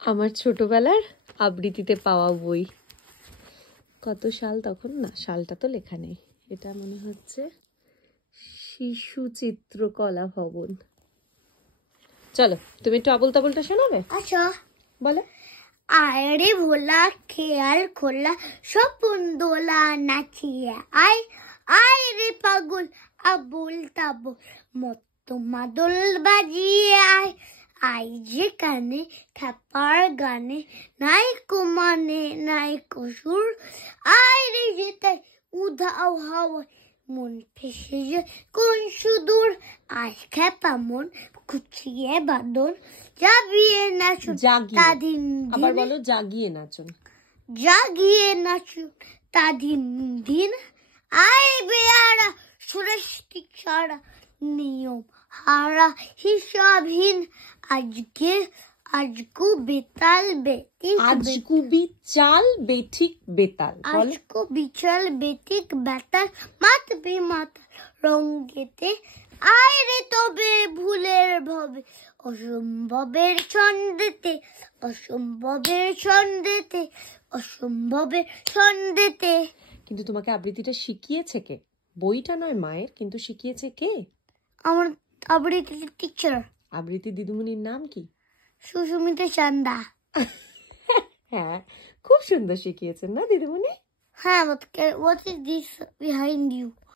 আমার ছোটবেলার আবৃত্তিতে পাওয়া বই। কত সাল তখন, না সালটা তো লেখা নেই। এটা মনে হচ্ছে শিশু চিত্রকলা ভবন। চলো তুমি একটু আবল তাবলটা শোনাবে। আচ্ছা বলো। আরে ভোলা খেয়াল খোলা স্বপন দোলা নাচিয়ে আয় আয় রে পাগল আবুল তাবল মত্ত মাদল বাজিয়ে আয় আয় যে কানে খ্যাপার গানে নাই মানে নাই সুর আয় রে যেতাই উধাও হাওয়া মন ফেসে যে কোন সুদূর আয় খ্যাপা মন খুচিয়ে বাদন জাবিয়ে নাচুন তাদিন আবার বলো, জাগিয়ে নাচুন। জাগিয়ে নাচুন তাদিন দিন আয় বেয়ারা সুরষ্টি ছাড়া নিয়ম হারা হিসাবহীন আজকু বেতাল বেতিক আজকু বিচাল বেঠিক বেতাল। আজকু বিচাল বেতিক বেতাল মাত বেমাত রঙ্গেতে আয় রে তবে ভুলের ভবে অসম্ভবের ছন্দেতে অসম্ভবের ছন্দেতে অসম্ভবের ছন্দেতে। কিন্তু তোমাকে আবৃত্তিটা শিখিয়েছে কে? বইটা নয় মায়ের, কিন্তু শিখিয়েছে কে? আমার আবৃত্তি টিচার। আবৃত্তি দিদিমণির নাম কি? সুস্মিতা চান্দা। হ্যাঁ, খুব সুন্দর শিখিয়েছেন না দিদিমণি? হ্যাঁ, what is this behind you?